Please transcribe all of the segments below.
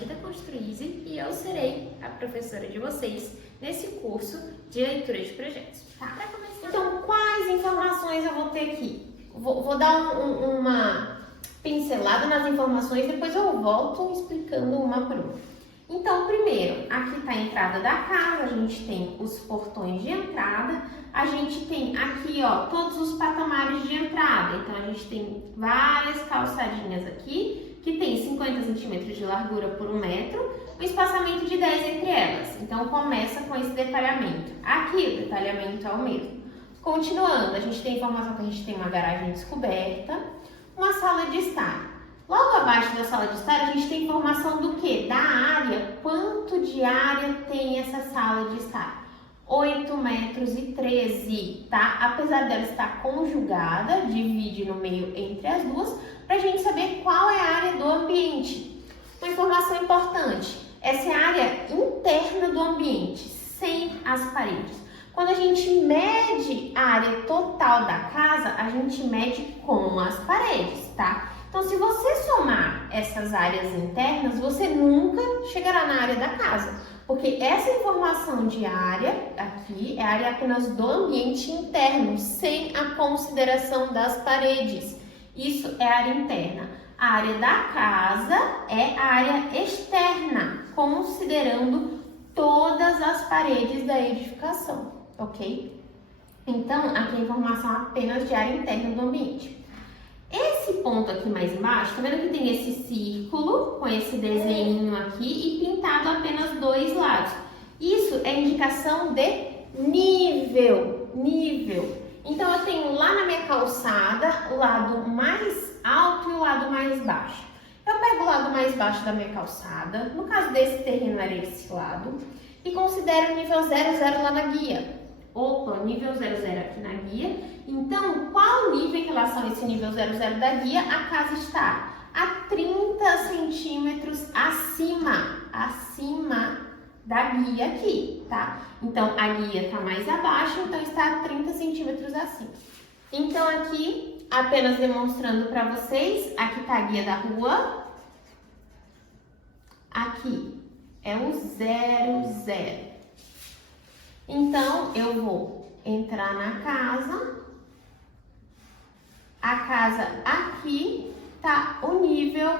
aqui da Construize e eu serei a professora de vocês nesse curso de leitura de projetos. Tá? Para começar. Então, quais informações eu vou ter aqui? Vou dar uma pincelada nas informações, depois eu volto explicando uma por uma. Então, primeiro, aqui está a entrada da casa, a gente tem os portões de entrada, a gente tem aqui, ó, todos os patamares de entrada. Então, a gente tem várias calçadinhas aqui, que tem 50 centímetros de largura por 1 metro, um espaçamento de 10 entre elas. Então, começa com esse detalhamento. Aqui, o detalhamento é o mesmo. Continuando, a gente tem informação que a gente tem uma garagem descoberta, uma sala de estar. Logo abaixo da sala de estar, a gente tem informação do quê? Da área. Quanto de área tem essa sala de estar? 8 metros e 13, tá? Apesar dela estar conjugada, divide no meio entre as duas, para a gente saber qual é a área do ambiente. Uma informação importante, essa é a área interna do ambiente, sem as paredes. Quando a gente mede a área total da casa, a gente mede com as paredes, tá? Então, se você somar essas áreas internas, você nunca chegará na área da casa, porque essa informação de área aqui é a área apenas do ambiente interno, sem a consideração das paredes. Isso é a área interna. A área da casa é a área externa, considerando todas as paredes da edificação, ok? Então, aqui a informação apenas de área interna do ambiente. Esse ponto aqui mais embaixo, tá vendo que tem esse círculo com esse desenho aqui e pintado apenas 2 lados. Isso é indicação de nível. Então, eu tenho lá na minha calçada o lado mais alto e o lado mais baixo. Eu pego o lado mais baixo da minha calçada, no caso desse terreno era esse lado, e considero o nível 00 lá na guia. Opa, nível 00 aqui na guia. Então, qual nível em relação a esse nível 00 da guia? A casa está a 30 centímetros acima da guia aqui, tá? Então, a guia está mais abaixo, então está a 30 centímetros acima. Então, aqui, apenas demonstrando para vocês, aqui está a guia da rua. Aqui é o 00. Então, eu vou entrar na casa. A casa aqui tá o nível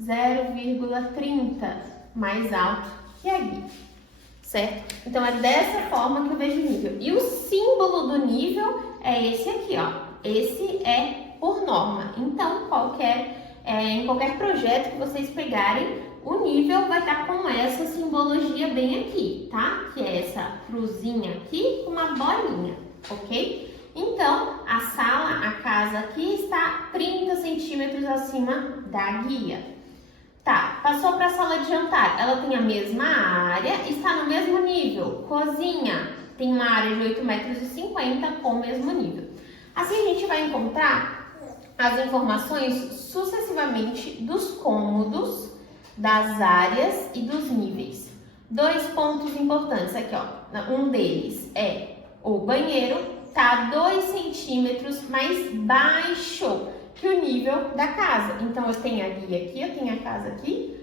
0,30, mais alto que a guia, certo? Então, é dessa forma que eu vejo o nível. E o símbolo do nível é esse aqui, ó. Esse é por norma. Então, em qualquer projeto que vocês pegarem, o nível vai estar com essa simbologia bem aqui, tá? Que é essa cruzinha aqui com uma bolinha, ok? Então, a sala, a casa aqui está 30 centímetros acima da guia. Tá, passou para a sala de jantar. Ela tem a mesma área, está no mesmo nível. Cozinha tem uma área de 8,50 metros com o mesmo nível. Assim, a gente vai encontrar as informações sucessivamente dos cômodos, das áreas e dos níveis. 2 pontos importantes aqui, ó. Um deles é o banheiro, tá 2 centímetros mais baixo que o nível da casa. Então, eu tenho a guia aqui, eu tenho a casa aqui.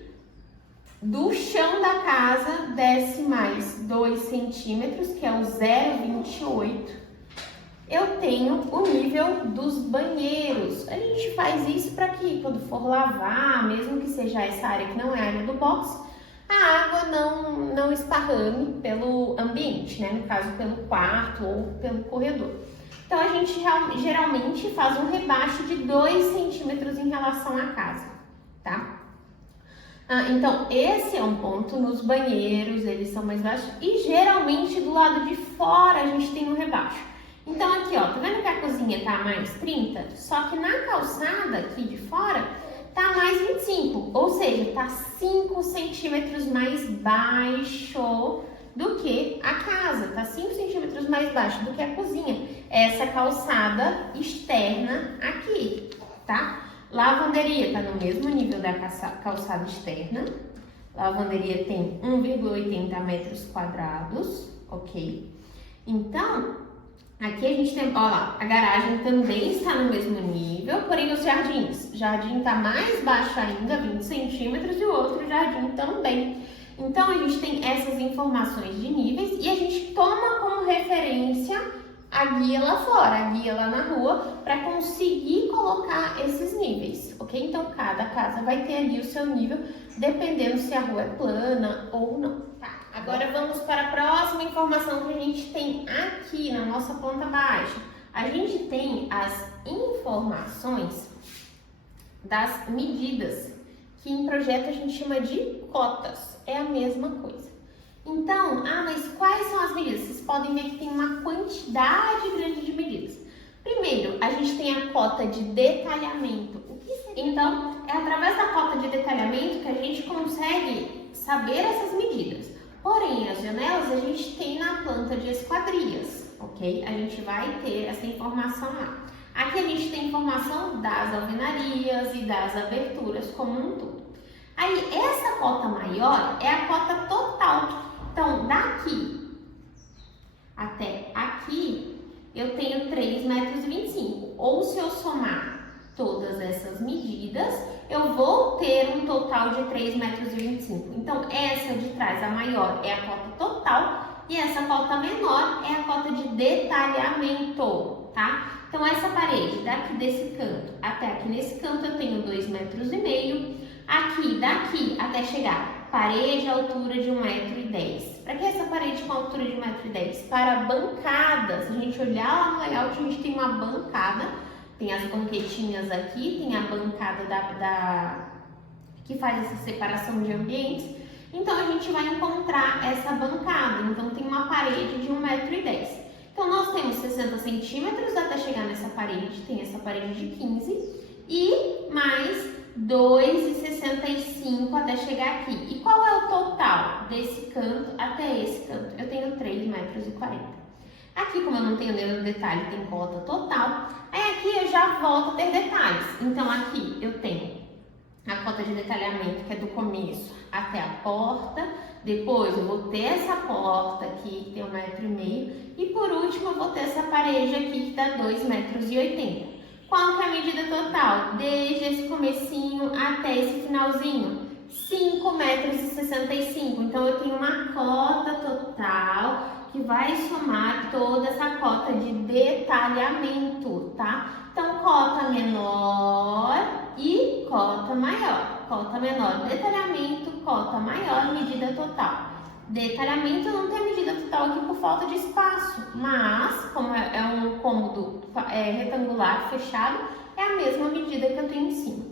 Do chão da casa, desce mais 2 centímetros, que é o 0,28. Eu tenho o nível dos banheiros. A gente faz isso para que quando for lavar, mesmo que seja essa área que não é a área do box, a água não esparrame pelo ambiente, né? No caso, pelo quarto ou pelo corredor. Então, a gente geralmente faz um rebaixo de 2 centímetros em relação à casa, tá? Então, esse é um ponto. Nos banheiros, eles são mais baixos. E, geralmente, do lado de fora, a gente tem um rebaixo. Então, aqui, ó, tá vendo que a cozinha tá a mais 30? Só que na calçada, aqui de fora, tá mais 25, ou seja, tá 5 centímetros mais baixo do que a casa, tá 5 centímetros mais baixo do que a cozinha. Essa calçada externa aqui, tá? Lavanderia tá no mesmo nível da calçada externa. Lavanderia tem 1,80 metros quadrados, ok? Então, Aqui a gente tem, ó lá, a garagem também está no mesmo nível, porém os jardins. O jardim está mais baixo ainda, 20 centímetros, e o outro jardim também. Então, a gente tem essas informações de níveis e a gente toma como referência a guia lá fora, a guia lá na rua, para conseguir colocar esses níveis, ok? Então, cada casa vai ter ali o seu nível, dependendo se a rua é plana ou não. Tá, agora vamos para a próxima informação que a gente tem aqui na nossa planta baixa. A gente tem as informações das medidas, que em projeto a gente chama de cotas. É a mesma coisa. Então, mas quais são as medidas? Vocês podem ver que tem uma quantidade grande de medidas. Primeiro, a gente tem a cota de detalhamento. O que seria? Então, é através da cota de detalhamento que a gente consegue saber essas medidas. Porém, as janelas a gente tem na planta de esquadrias, ok? A gente vai ter essa informação lá. Aqui a gente tem informação das alvenarias e das aberturas como um todo. Aí, essa cota maior é a cota total. Então, daqui até aqui, eu tenho 3,25 metros. Ou se eu somar todas essas medidas, eu vou ter um total de 3,25 metros. Então, essa de trás, a maior, é a cota total. E essa cota menor é a cota de detalhamento, tá? Então, essa parede daqui desse canto até aqui nesse canto, eu tenho 2,5 metros. Aqui, daqui até chegar, parede à altura de 1,10 metro. Para que essa parede com altura de 1,10 metro? Para bancadas. Se a gente olhar lá no layout, a gente tem uma bancada. Tem as banquetinhas aqui, tem a bancada que faz essa separação de ambientes. Então, a gente vai encontrar essa bancada. Então, tem uma parede de 1,10 metro. Então, nós temos 60 centímetros até chegar nessa parede. Tem essa parede de 15 e mais 2,65 até chegar aqui. E qual é o total desse canto até esse canto? Eu tenho 3,40 metros. Aqui, como eu não tenho nenhum detalhe, tem cota total. Aí aqui eu já volto a ter detalhes. Então, aqui eu tenho a cota de detalhamento, que é do começo até a porta. Depois eu vou ter essa porta aqui, que tem 1,5 metro. E por último, eu vou ter essa parede aqui, que dá 2,80 metros. Qual que é a medida total? Desde esse comecinho até esse finalzinho, 5,65 metros. Então, eu tenho uma cota total que vai somar toda essa cota de detalhamento, tá? Então, cota menor e cota maior. Cota menor, detalhamento, cota maior, medida total. Detalhamento não tem medida total aqui por falta de espaço, mas como é um cômodo retangular fechado, é a mesma medida que eu tenho em cima.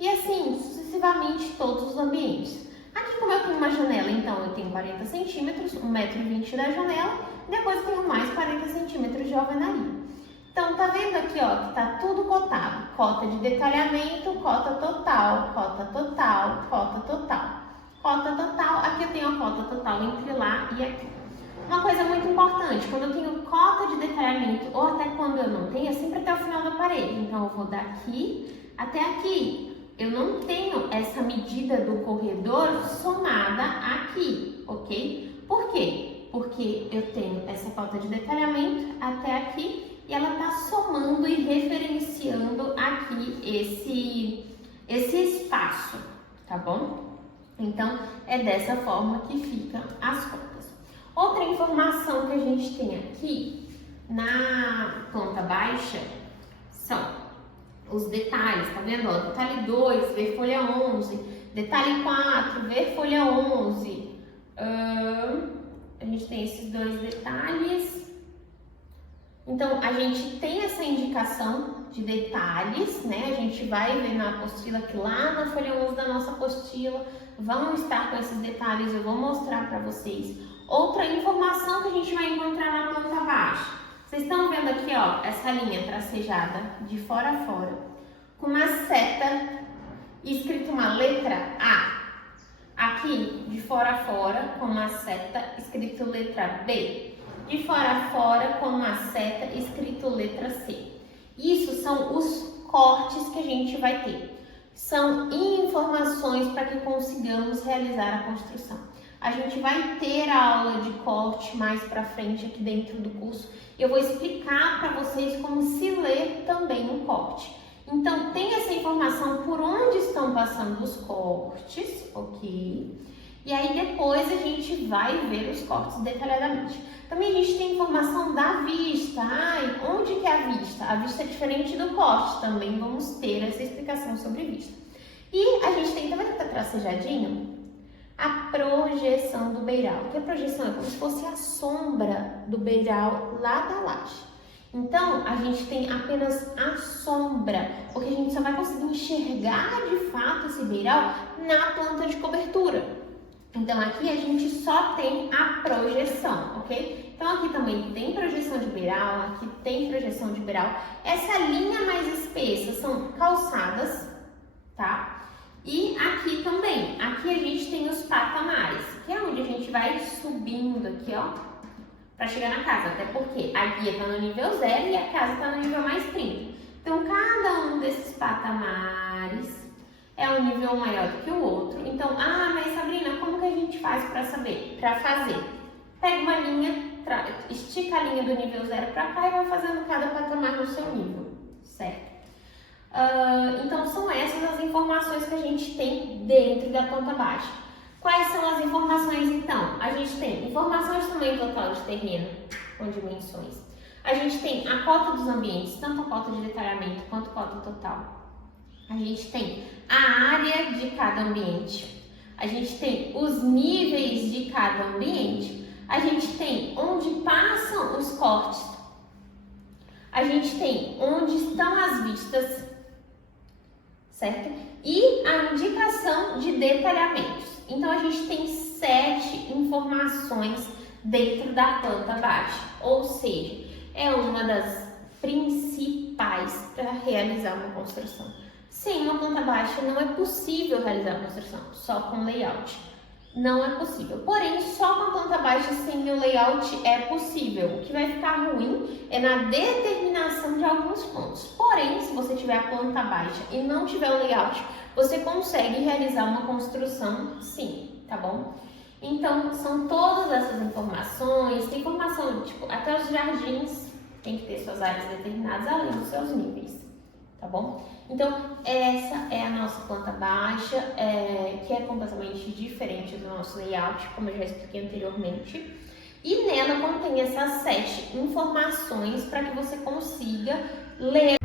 E assim, sucessivamente todos os ambientes. Aqui, como eu tenho uma janela, então eu tenho 40 centímetros, 1,20 metro da janela, depois eu tenho mais 40 centímetros de alvenaria. Então, tá vendo aqui, ó, que tá tudo cotado. Cota de detalhamento, cota total, cota total, cota total. Cota total, aqui eu tenho a cota total entre lá e aqui. Uma coisa muito importante, quando eu tenho cota de detalhamento ou até quando eu não tenho, é sempre até o final da parede. Então, eu vou daqui até aqui. Eu não tenho essa medida do corredor somada aqui, ok? Por quê? Porque eu tenho essa cota de detalhamento até aqui e ela está somando e referenciando aqui esse espaço, tá bom? Então, é dessa forma que ficam as cotas. Outra informação que a gente tem aqui na planta baixa são os detalhes, tá vendo? Ó, detalhe 2, ver folha 11. Detalhe 4, ver folha 11. A gente tem esses dois detalhes. Então, a gente tem essa indicação de detalhes, né? A gente vai ver na apostila que lá na folha 11 da nossa apostila vão estar com esses detalhes, eu vou mostrar para vocês. Outra informação que a gente vai encontrar na planta baixa. Vocês estão vendo aqui, ó, essa linha tracejada de fora a fora, com uma seta escrito uma letra A. Aqui, de fora a fora, com uma seta escrito letra B. De fora a fora, com uma seta escrito letra C. Isso são os cortes que a gente vai ter. São informações para que consigamos realizar a construção. A gente vai ter a aula de corte mais para frente aqui dentro do curso Eu vou explicar para vocês como se lê também um corte. Então, tem essa informação por onde estão passando os cortes, ok? E aí depois a gente vai ver os cortes detalhadamente. Também a gente tem informação da vista. Ai, onde que é a vista? A vista é diferente do corte. Também vamos ter essa explicação sobre vista. E a gente tem, tá vendo que tá tracejadinho? A projeção do beiral. Porque a projeção é como se fosse a sombra do beiral lá da laje. Então, a gente tem apenas a sombra, porque a gente só vai conseguir enxergar de fato esse beiral na planta de cobertura. Então, aqui a gente só tem a projeção, ok? Então, aqui também tem projeção de beiral, aqui tem projeção de beiral. Essa linha mais espessa são calçadas, tá? E aqui também, aqui a gente tem os patamares, que é onde a gente vai subindo aqui, ó, para chegar na casa. Até porque a guia está no nível 0 e a casa está no nível mais 30. Então, cada um desses patamares é um nível maior do que o outro. Então, mas Sabrina, como que a gente faz para saber? Para fazer, pega uma linha, estica a linha do nível 0 para cá e vai fazendo cada patamar no seu nível, certo? Então, são essas as informações que a gente tem dentro da planta baixa. Quais são as informações, então? A gente tem informações do tamanho total de terreno, com dimensões. A gente tem a cota dos ambientes, tanto a cota de detalhamento quanto a cota total. A gente tem a área de cada ambiente, a gente tem os níveis de cada ambiente, a gente tem onde passam os cortes, a gente tem onde estão as vistas, certo? E a indicação de detalhamentos. Então, a gente tem 7 informações dentro da planta baixa, ou seja, é uma das principais para realizar uma construção. Sem uma planta baixa não é possível realizar a construção, só com layout. Não é possível. Porém, só com a planta baixa sem o layout é possível. O que vai ficar ruim é na determinação de alguns pontos. Porém, se você tiver a planta baixa e não tiver o layout, você consegue realizar uma construção sim, tá bom? Então, são todas essas informações. Tem informação, tipo, até os jardins tem que ter suas áreas determinadas além dos seus níveis. Tá bom? Então, essa é a nossa planta baixa, que é completamente diferente do nosso layout, como eu já expliquei anteriormente. E nela contém essas 7 informações para que você consiga ler